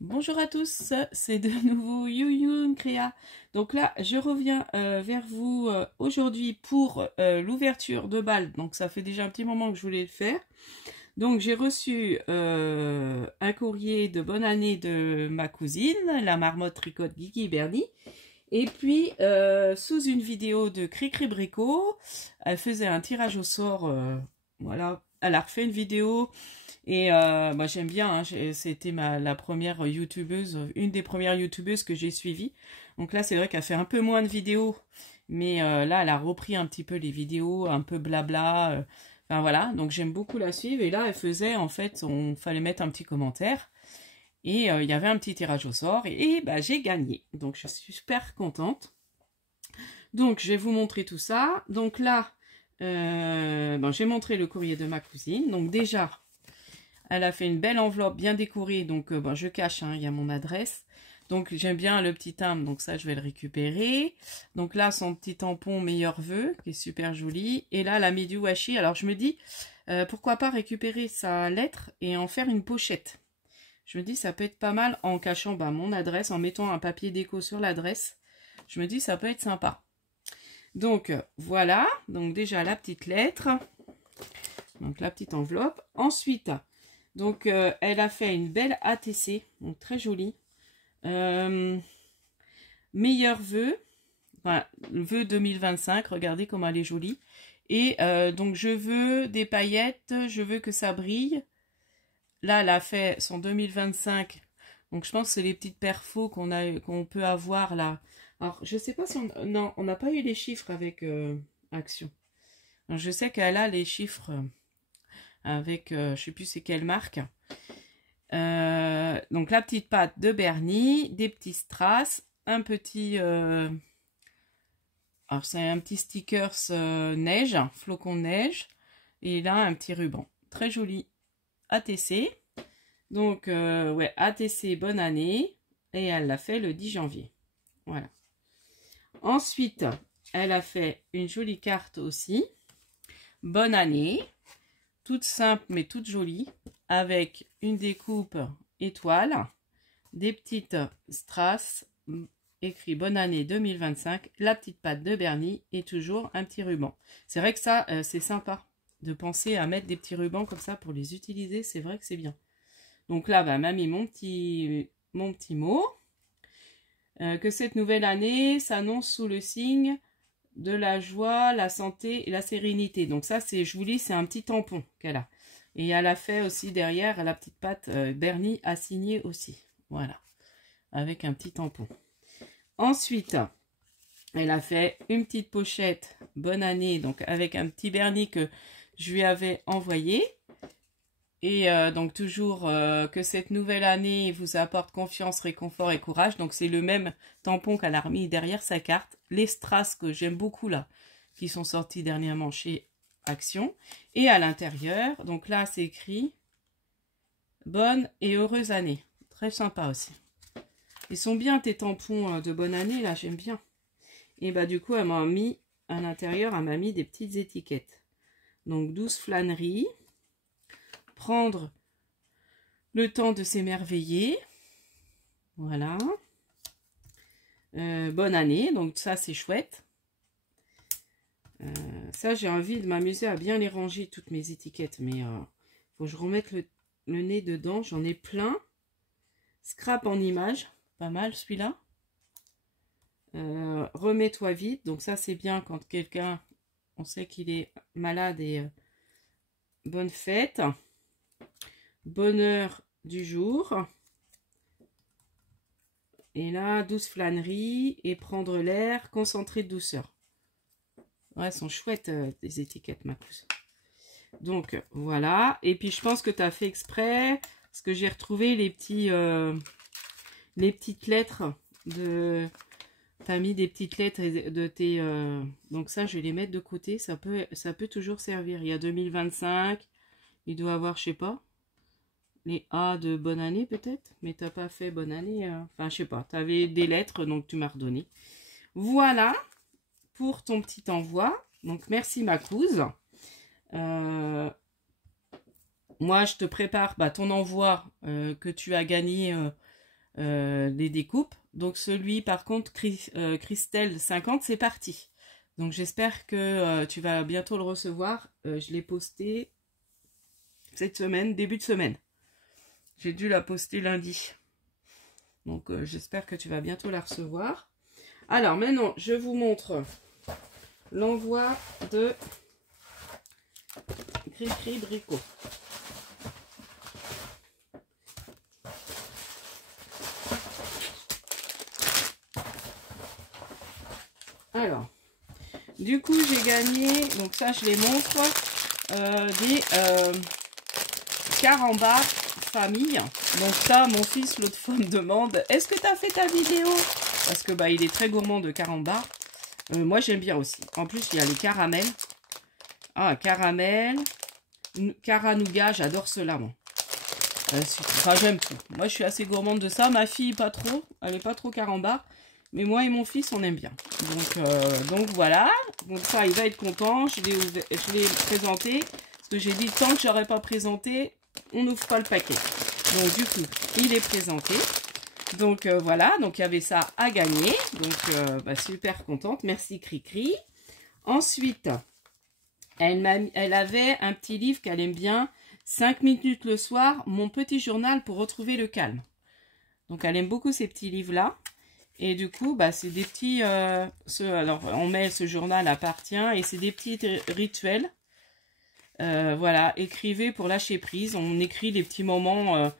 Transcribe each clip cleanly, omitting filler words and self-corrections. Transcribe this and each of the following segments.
Bonjour à tous, c'est de nouveau YuYun Créa. Donc là, je reviens vers vous aujourd'hui pour l'ouverture de bal. Donc ça fait déjà un petit moment que je voulais le faire. Donc j'ai reçu un courrier de bonne année de ma cousine, la marmotte tricote Guigui Bernie. Et puis, sous une vidéo de Cricri Bricot, elle faisait un tirage au sort. Voilà, elle a refait une vidéo. Et moi j'aime bien, hein, c'était la première youtubeuse, une des premières youtubeuses que j'ai suivie. Donc là c'est vrai qu'elle fait un peu moins de vidéos, mais là elle a repris un petit peu les vidéos, un peu blabla. Enfin voilà, donc j'aime beaucoup la suivre. Et là elle faisait en fait, fallait mettre un petit commentaire. Et il y avait un petit tirage au sort et bah, j'ai gagné. Donc je suis super contente. Donc je vais vous montrer tout ça. Donc là, bon, j'ai montré le courrier de ma cousine. Donc déjà... elle a fait une belle enveloppe bien décorée, donc bon, je cache, hein, il y a mon adresse. Donc j'aime bien le petit timbre, donc ça je vais le récupérer. Donc là son petit tampon meilleurs vœux, qui est super joli. Et là la Midi Washi, alors je me dis, pourquoi pas récupérer sa lettre et en faire une pochette. Je me dis ça peut être pas mal en cachant bah, mon adresse, en mettant un papier déco sur l'adresse. Je me dis ça peut être sympa. Donc voilà, donc déjà la petite lettre, donc la petite enveloppe. Ensuite... donc, elle a fait une belle ATC, donc très jolie. Meilleurs vœux, enfin, vœux 2025, regardez comment elle est jolie. Et donc, je veux des paillettes, je veux que ça brille. Là, elle a fait son 2025. Donc, je pense que c'est les petites perfos qu'on peut avoir là. Alors, je sais pas si on... non, on n'a pas eu les chiffres avec Action. Donc, je sais qu'elle a les chiffres... avec, je sais plus c'est quelle marque. Donc la petite pâte de Bernie, des petits strass, un petit... alors c'est un petit stickers neige, flocon de neige. Et là, un petit ruban. Très joli. ATC. Donc, ouais, ATC, bonne année. Et elle l'a fait le 10 janvier. Voilà. Ensuite, elle a fait une jolie carte aussi. Bonne année. Toute simple mais toute jolie, avec une découpe étoile, des petites strass, écrit bonne année 2025, la petite pâte de Bernie et toujours un petit ruban. C'est vrai que ça, c'est sympa de penser à mettre des petits rubans comme ça pour les utiliser, c'est vrai que c'est bien. Donc là, bah, m'a mis mon petit mot, que cette nouvelle année s'annonce sous le signe de la joie, la santé et la sérénité. Donc ça, c'est, je vous lis, c'est un petit tampon qu'elle a. Et elle a fait aussi derrière, la petite patte Bernie a signé aussi. Voilà, avec un petit tampon. Ensuite, elle a fait une petite pochette bonne année, donc avec un petit Bernie que je lui avais envoyé. Et donc toujours que cette nouvelle année vous apporte confiance, réconfort et courage. Donc c'est le même tampon qu'elle a remis derrière sa carte. Les strass que j'aime beaucoup là, qui sont sortis dernièrement chez Action. Et à l'intérieur, donc là c'est écrit bonne et heureuse année. Très sympa aussi. Ils sont bien tes tampons de bonne année là, j'aime bien. Et bah du coup elle m'a mis à l'intérieur, elle m'a mis des petites étiquettes. Donc 12 flâneries. Prendre le temps de s'émerveiller. Voilà. Bonne année. Donc ça, c'est chouette. Ça, j'ai envie de m'amuser à bien les ranger, toutes mes étiquettes. Mais faut que je remette le nez dedans. J'en ai plein. Scrap en image. Pas mal, celui-là. Remets-toi vite. Donc ça, c'est bien quand quelqu'un, on sait qu'il est malade et bonne fête. Bonheur du jour. Et là, 12 flâneries et prendre l'air, concentré de douceur. Ouais, elles sont chouettes, les étiquettes, ma cousine. Donc, voilà. Et puis, je pense que tu as fait exprès, parce que j'ai retrouvé les petites lettres de... Tu as mis des petites lettres de tes... Donc ça, je vais les mettre de côté. Ça peut toujours servir. Il y a 2025. Il doit avoir, je sais pas, les A de bonne année peut-être, mais t'as pas fait bonne année. Enfin, je sais pas, tu avais des lettres, donc tu m'as redonné. Voilà pour ton petit envoi. Donc, merci ma couse. Moi, je te prépare ton envoi que tu as gagné les découpes. Donc celui par contre Christelle 50, c'est parti. Donc j'espère que tu vas bientôt le recevoir. Je l'ai posté cette semaine, début de semaine. J'ai dû la poster lundi. Donc j'espère que tu vas bientôt la recevoir. Alors maintenant, je vous montre l'envoi de Cricri Bricot. Alors, du coup, j'ai gagné, donc ça, je les montre, des carambars famille. Donc ça, mon fils, l'autre fois, me demande, est-ce que tu as fait ta vidéo? Parce que bah, il est très gourmand de carambars. Moi, j'aime bien aussi. En plus, il y a les caramels. Ah, caramel, caranougat, j'adore cela, moi. Enfin, j'aime tout. Moi, je suis assez gourmande de ça. Ma fille, pas trop. Elle n'est pas trop carambar. Mais moi et mon fils, on aime bien. Donc voilà. Donc ça, il va être content. Je l'ai présenté. Parce que j'ai dit, tant que j'aurais pas présenté, on n'ouvre pas le paquet. Donc du coup, il est présenté. Donc voilà. Donc il y avait ça à gagner. Donc bah, super contente. Merci Cricri. Ensuite, elle avait un petit livre qu'elle aime bien. 5 minutes le soir, mon petit journal pour retrouver le calme. Donc elle aime beaucoup ces petits livres-là. Et du coup, bah, c'est des petits... alors, on met ce journal à part, tiens, et c'est des petits rituels. Voilà, écrivez pour lâcher prise. On écrit les petits moments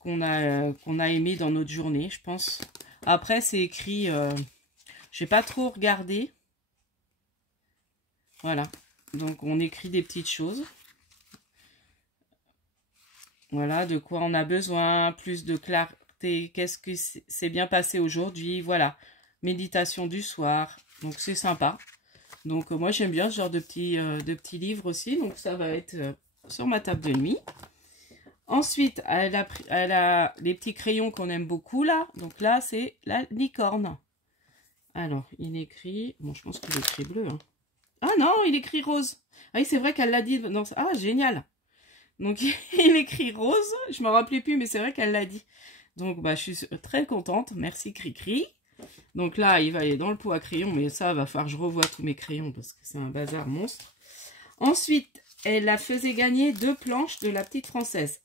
qu'on a aimés dans notre journée, je pense. Après, c'est écrit... j'ai pas trop regardé. Voilà. Donc, on écrit des petites choses. Voilà, de quoi on a besoin, plus de clarté. Qu'est-ce que c'est bien passé aujourd'hui, voilà, méditation du soir, donc c'est sympa. Donc moi j'aime bien ce genre de petits livres aussi, donc ça va être sur ma table de nuit. Ensuite, elle a les petits crayons qu'on aime beaucoup là, donc là c'est la licorne. Alors, il écrit, bon je pense qu'il écrit bleu, hein. Ah non, il écrit rose. Ah oui, c'est vrai qu'elle l'a dit, non, ah génial. Donc il écrit rose, je me rappelais plus, mais c'est vrai qu'elle l'a dit. Donc, bah, je suis très contente. Merci, Cricri. Donc là, il va aller dans le pot à crayons. Mais ça, va falloir que je revoie tous mes crayons parce que c'est un bazar monstre. Ensuite, elle a faisait gagner 2 planches de la petite française.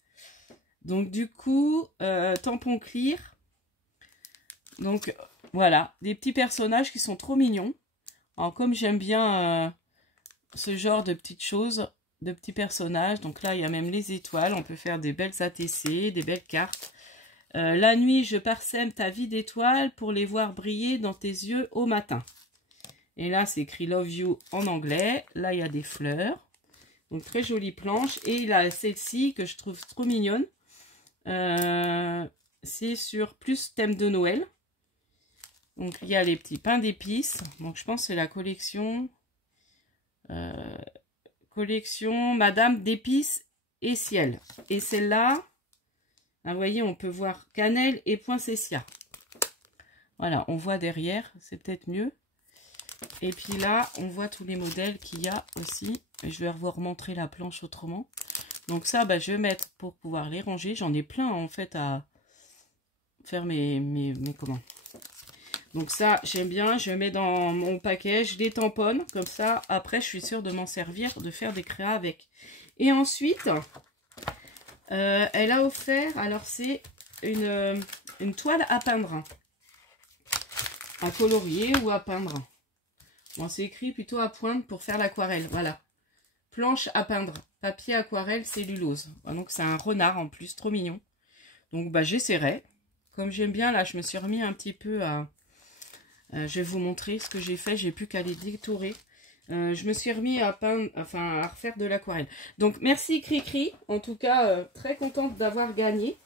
Donc, du coup, tampon clear. Donc, voilà. Des petits personnages qui sont trop mignons. Alors, comme j'aime bien ce genre de petites choses, de petits personnages. Donc là, il y a même les étoiles. On peut faire des belles ATC, des belles cartes. La nuit, je parsème ta vie d'étoiles pour les voir briller dans tes yeux au matin. Et là, c'est écrit Love You en anglais. Là, il y a des fleurs. Donc, très jolie planche. Et il a celle-ci que je trouve trop mignonne. C'est sur plus thème de Noël. Donc, il y a les petits pains d'épices. Donc, je pense que c'est la collection... collection Madame d'épices et ciel. Et celle-là... vous voyez, on peut voir cannelle et poinsettia. Voilà, on voit derrière, c'est peut-être mieux. Et puis là, on voit tous les modèles qu'il y a aussi. Et je vais vous remontrer la planche autrement. Donc ça, bah, je vais mettre pour pouvoir les ranger. J'en ai plein en fait à faire mes comment. Donc ça, j'aime bien. Je mets dans mon paquet, je les tamponne. Comme ça, après, je suis sûre de m'en servir, de faire des créas avec. Et ensuite... elle a offert, alors c'est une toile à peindre, à colorier ou à peindre. Bon, c'est écrit plutôt à poindre pour faire l'aquarelle, voilà. Planche à peindre, papier aquarelle, cellulose. Donc c'est un renard en plus, trop mignon. Donc bah j'essaierai. Comme j'aime bien, là je me suis remis un petit peu à... je vais vous montrer ce que j'ai fait, j'ai plus qu'à les détourer. Je me suis remis à peindre, enfin à refaire de l'aquarelle. Donc merci Cricri, en tout cas très contente d'avoir gagné.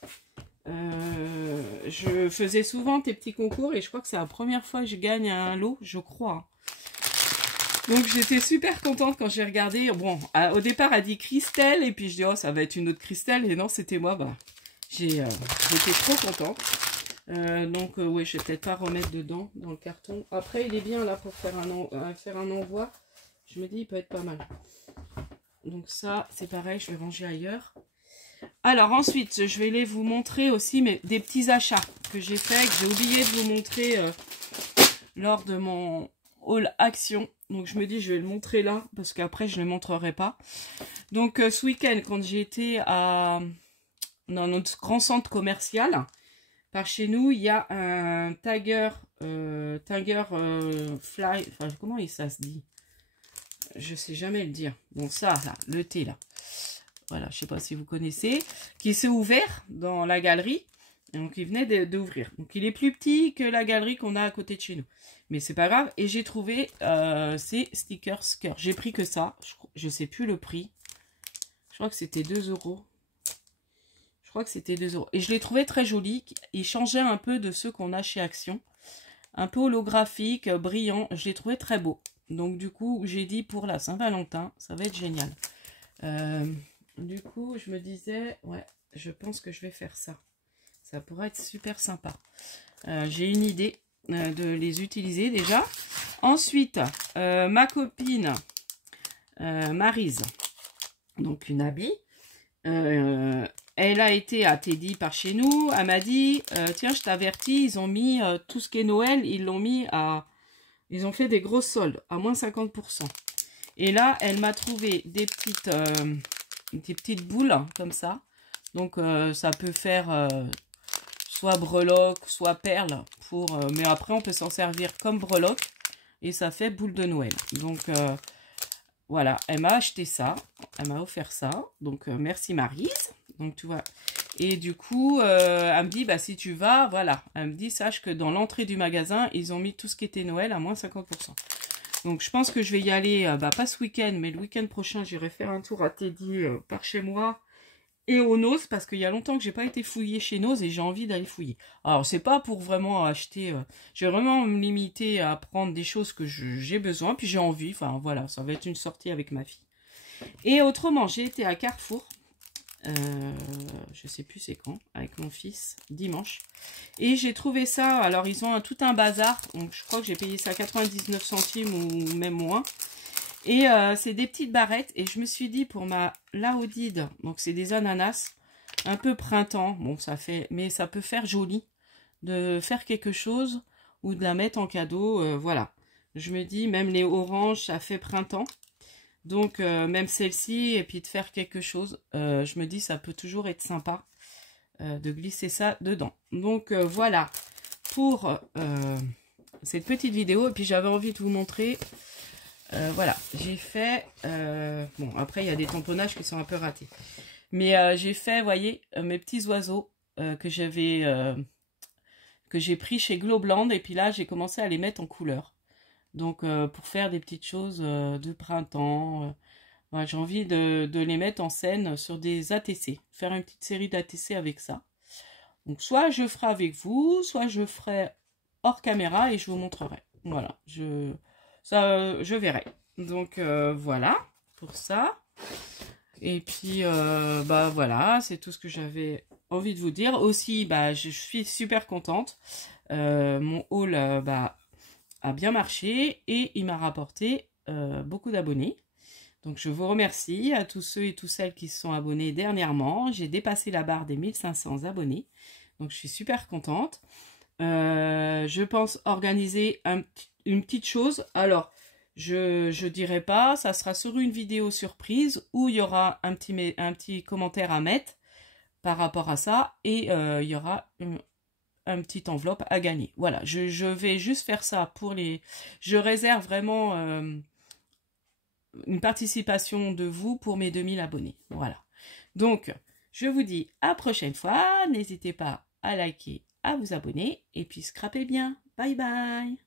Je faisais souvent tes petits concours et je crois que c'est la première fois que je gagne un lot, je crois. Donc j'étais super contente quand j'ai regardé. Bon, au départ elle dit Christelle et puis je dis oh ça va être une autre Christelle et non c'était moi. Bah j'étais trop contente. Donc ouais, je vais peut-être pas remettre dedans dans le carton. Après il est bien là pour faire un envoi. Je me dis, il peut être pas mal. Donc ça, c'est pareil, je vais ranger ailleurs. Alors ensuite, je vais vous montrer aussi des petits achats. que j'ai fait, que j'ai oublié de vous montrer lors de mon haul action. Donc je me dis je vais le montrer là parce qu'après je ne le montrerai pas. Donc ce week-end quand j'ai été dans notre grand centre commercial, par chez nous il y a un Tiger Fly, enfin comment ça se dit, je sais jamais le dire. Bon ça là, le thé là, voilà, je sais pas si vous connaissez, qui s'est ouvert dans la galerie. Donc il venait d'ouvrir. Donc il est plus petit que la galerie qu'on a à côté de chez nous. Mais c'est pas grave. Et j'ai trouvé ces stickers cœur. J'ai pris que ça. Je sais plus le prix. Je crois que c'était 2 €. Je crois que c'était 2 €. Et je l'ai trouvé très joli. Il changeait un peu de ceux qu'on a chez Action. Un peu holographique, brillant. Je l'ai trouvé très beau. Donc du coup, j'ai dit pour la Saint-Valentin, ça va être génial. Du coup, je me disais, ouais, je pense que je vais faire ça. Ça pourrait être super sympa. J'ai une idée de les utiliser déjà. Ensuite, ma copine Maryse, donc une habille, elle a été à Teddy par chez nous. Elle m'a dit, tiens, je t'avertis, ils ont mis tout ce qui est Noël, ils l'ont mis à... Ils ont fait des grosses soldes, à moins 50%. Et là, elle m'a trouvé des petites boules, comme ça. Donc, ça peut faire... soit breloque, soit perle, mais après on peut s'en servir comme breloque et ça fait boule de Noël. Donc voilà, elle m'a acheté ça, elle m'a offert ça, donc merci Maryse. Donc tu vois, et du coup elle me dit bah si tu vas, voilà, elle me dit sache que dans l'entrée du magasin ils ont mis tout ce qui était Noël à moins 50%. Donc je pense que je vais y aller, pas ce week-end, mais le week-end prochain j'irai faire un tour à Teddy par chez moi. Et au Nose, parce qu'il y a longtemps que j'ai pas été fouiller chez Nose et j'ai envie d'aller fouiller. Alors, c'est pas pour vraiment acheter... je vais vraiment me limiter à prendre des choses que j'ai besoin, puis j'ai envie. Enfin, voilà, ça va être une sortie avec ma fille. Et autrement, j'ai été à Carrefour. Je sais plus c'est quand, avec mon fils, dimanche. Et j'ai trouvé ça... Alors, ils ont tout un bazar. Donc, je crois que j'ai payé ça 99 centimes ou même moins. Et c'est des petites barrettes. Et je me suis dit pour ma Laodide, donc c'est des ananas, un peu printemps. Bon, ça fait, mais ça peut faire joli de faire quelque chose ou de la mettre en cadeau. Voilà. Je me dis, même les oranges, ça fait printemps. Donc, même celle-ci, et puis de faire quelque chose. Je me dis, ça peut toujours être sympa de glisser ça dedans. Donc, voilà pour cette petite vidéo. Et puis, j'avais envie de vous montrer... voilà, j'ai fait... bon, après, il y a des tamponnages qui sont un peu ratés. Mais j'ai fait, vous voyez, mes petits oiseaux que j'ai pris chez Globland. Et puis là, j'ai commencé à les mettre en couleur. Donc, pour faire des petites choses de printemps. Voilà, j'ai envie de les mettre en scène sur des ATC. Faire une petite série d'ATC avec ça. Donc, soit je ferai avec vous, soit je ferai hors caméra et je vous montrerai. Voilà, je verrai. Donc voilà pour ça. Et puis bah voilà, c'est tout ce que j'avais envie de vous dire. Aussi, bah je suis super contente. Mon haul a bien marché et il m'a rapporté beaucoup d'abonnés. Donc je vous remercie à tous ceux et toutes celles qui se sont abonnés dernièrement. J'ai dépassé la barre des 1500 abonnés. Donc je suis super contente. Je pense organiser une petite chose. Alors, je dirais pas, ça sera sur une vidéo surprise où il y aura un petit commentaire à mettre par rapport à ça et il y aura une petite enveloppe à gagner. Voilà, je vais juste faire ça pour les... Je réserve vraiment une participation de vous pour mes 2000 abonnés. Voilà. Donc, je vous dis à la prochaine fois. N'hésitez pas à liker, à vous abonner et puis scrapez bien. Bye bye.